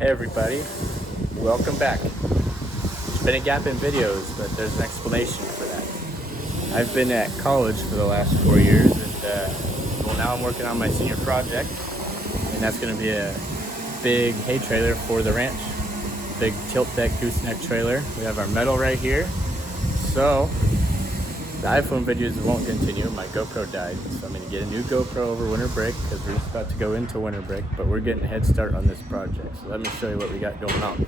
Hey everybody, welcome back. There's been a gap in videos, but there's an explanation for that. I've been at college for the last 4 years, and well, now I'm working on my senior project, and that's going to be a big hay trailer for the ranch. Big tilt deck gooseneck trailer. We have our metal right here. So the iPhone videos won't continue. My GoPro died, so I'm going to get a new GoPro over winter break because we're just about to go into winter break, but we're getting a head start on this project. So let me show you what we got going on.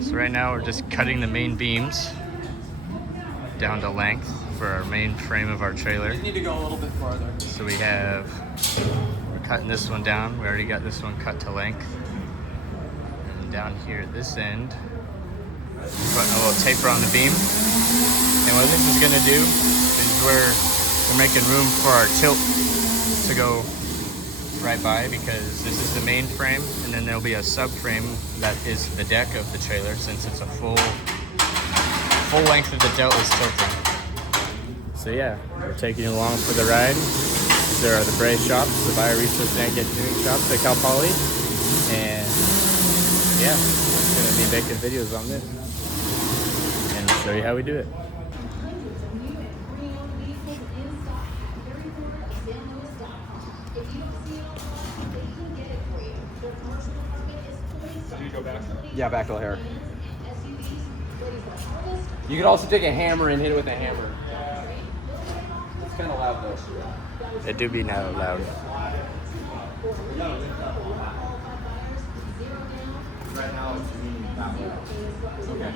So right now we're just cutting the main beams down to length for our main frame of our trailer. You need to go a little bit farther. So we're cutting this one down. We already got this one cut to length. And down here at this end, putting a little taper on the beam. And what this is gonna do is we're making room for our tilt to go right by, because this is the main frame, and then there'll be a subframe that is the deck of the trailer, since it's a full length of the delt is tilting. So yeah, we're taking you along for the ride. There are the Bray shops, the Bio-Resource and Get Tuning shops at Cal Poly, and yeah, I'm gonna be making videos on this and show you how we do it. Yeah, back to the hair. You could also take a hammer and hit it with a hammer. It's kind of loud though. It do be now loud. Right now it's medium that way. Okay.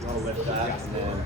You want to lift that and then...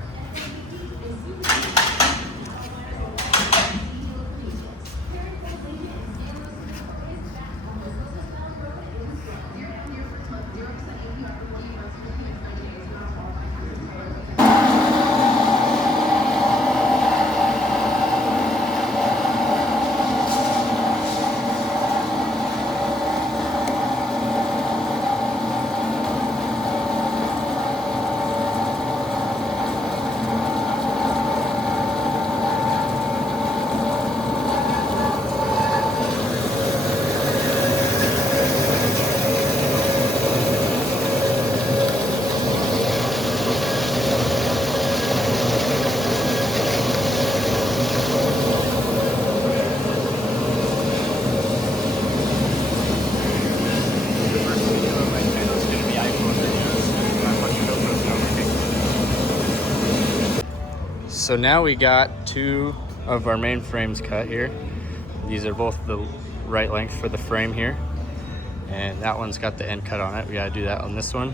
So now we got 2 of our main frames cut here. These are both the right length for the frame here. And that one's got the end cut on it. We gotta do that on this one.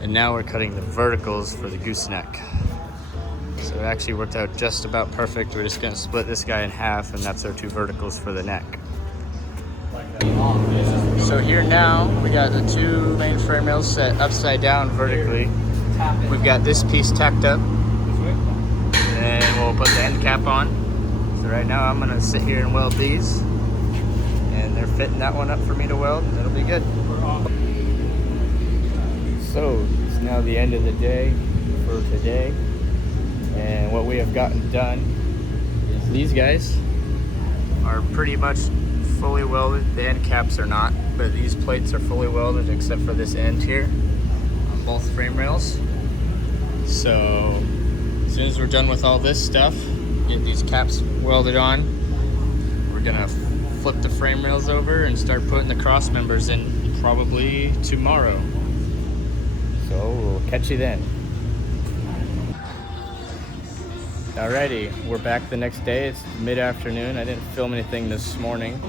And now we're cutting the verticals for the gooseneck. So it actually worked out just about perfect. We're just gonna split this guy in half, and that's our 2 verticals for the neck. So here now, we got the 2 main frame rails set upside down vertically. We've got this piece tacked up. And we'll put the end cap on. So right now I'm gonna sit here and weld these, and they're fitting that one up for me to weld, and it'll be good. So it's now the end of the day for today, and what we have gotten done is these guys are pretty much fully welded. The end caps are not, but these plates are fully welded except for this end here on both frame rails. So as soon as we're done with all this stuff, get these caps welded on, we're gonna flip the frame rails over and start putting the cross members in probably tomorrow. So we'll catch you then. Alrighty, we're back the next day. It's mid-afternoon. I didn't film anything this morning,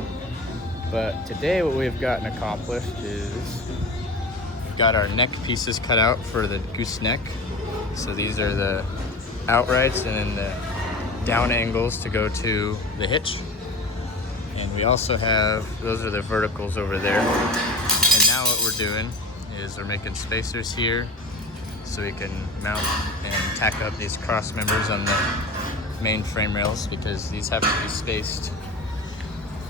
but today what we've gotten accomplished is we've got our neck pieces cut out for the gooseneck. So these are the outrights and then the down angles to go to the hitch. And we also have, those are the verticals over there. And now what we're doing is we're making spacers here so we can mount and tack up these cross members on the main frame rails, because these have to be spaced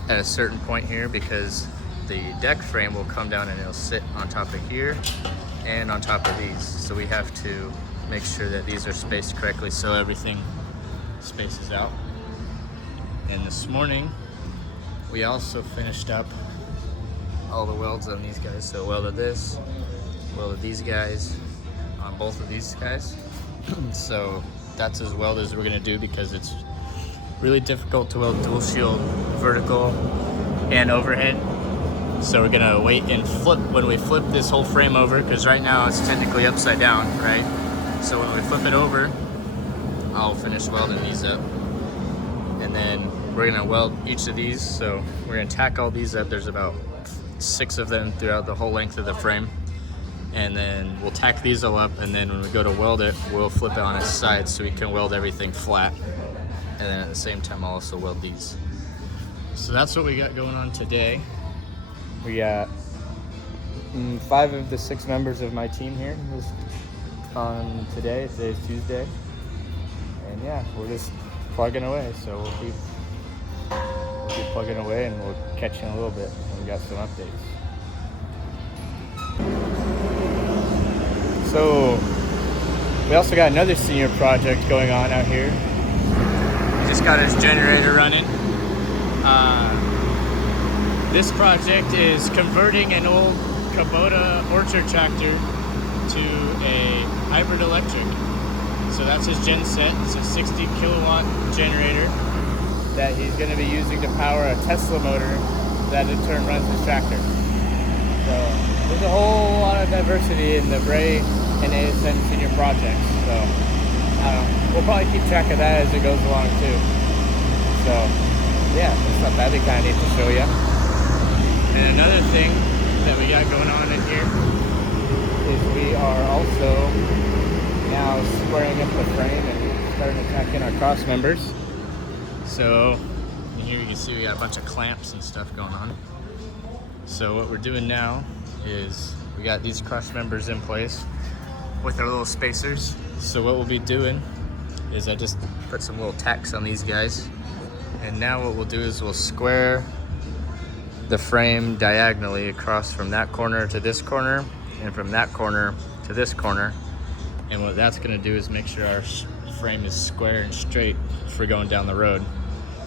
at a certain point here, because the deck frame will come down and it'll sit on top of here and on top of these. So we have to make sure that these are spaced correctly so everything spaces out. And this morning we also finished up all the welds on these guys. So welded this, welded these guys on both of these guys. So that's as weld as we're gonna do because it's really difficult to weld dual shield vertical and overhead. So we're gonna wait and flip when we flip this whole frame over, because right now it's technically upside down, right? So when we flip it over, I'll finish welding these up. And then we're gonna weld each of these. So we're gonna tack all these up. There's about 6 of them throughout the whole length of the frame. And then we'll tack these all up, and then when we go to weld it, we'll flip it on its side so we can weld everything flat. And then at the same time, I'll also weld these. So that's what we got going on today. We got 5 of the 6 members of my team here was on today. Today's Tuesday. And yeah, we're just plugging away. So we'll keep plugging away, and we'll catch you in a little bit when we got some updates. So we also got another senior project going on out here. He just got his generator running. This project is converting an old Kubota orchard tractor to a hybrid electric. So that's his gen set. It's a 60 kilowatt generator that he's going to be using to power a Tesla motor that in turn runs his tractor. So there's a whole lot of diversity in the Bray and ASN senior projects. So we'll probably keep track of that as it goes along too. So yeah, that's not bad. They kind of need to show you. And another thing that we got going on in here is we are also now squaring up the frame and starting to tack in our cross members. So in here you can see we got a bunch of clamps and stuff going on. So what we're doing now is we got these cross members in place with our little spacers. So what we'll be doing is I just put some little tacks on these guys. And now what we'll do is we'll square the frame diagonally across from that corner to this corner and from that corner to this corner. And what that's gonna do is make sure our frame is square and straight for going down the road.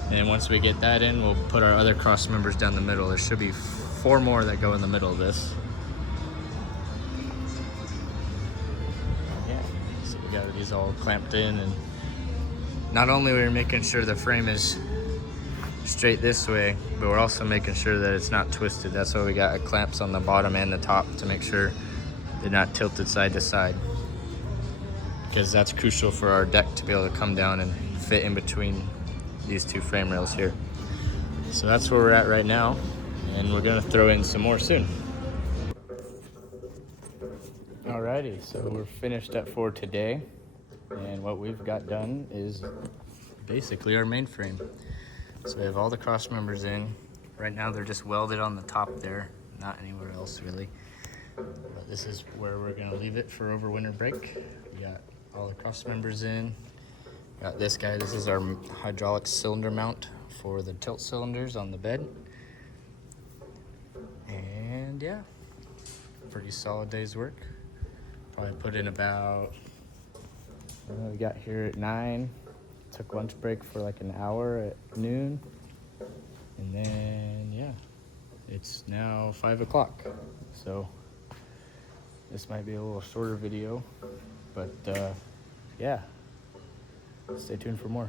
And then once we get that in, we'll put our other cross members down the middle. There should be 4 more that go in the middle of this. Yeah, so we got these all clamped in, and not only are we making sure the frame is straight this way, but we're also making sure that it's not twisted. That's why we got clamps on the bottom and the top to make sure they're not tilted side to side, because that's crucial for our deck to be able to come down and fit in between these 2 frame rails here. So that's where we're at right now, and we're gonna throw in some more soon. Alrighty, so we're finished up for today, and what we've got done is basically our main frame. So we have all the cross members in. Right now they're just welded on the top there, not anywhere else really. But this is where we're gonna leave it for over winter break. We got all the cross members in. Got this guy, this is our hydraulic cylinder mount for the tilt cylinders on the bed. And yeah, pretty solid day's work. Probably put in about, we got here at 9. Took lunch break for like an hour at noon, and then yeah, it's now 5 o'clock. So this might be a little shorter video, but yeah, stay tuned for more.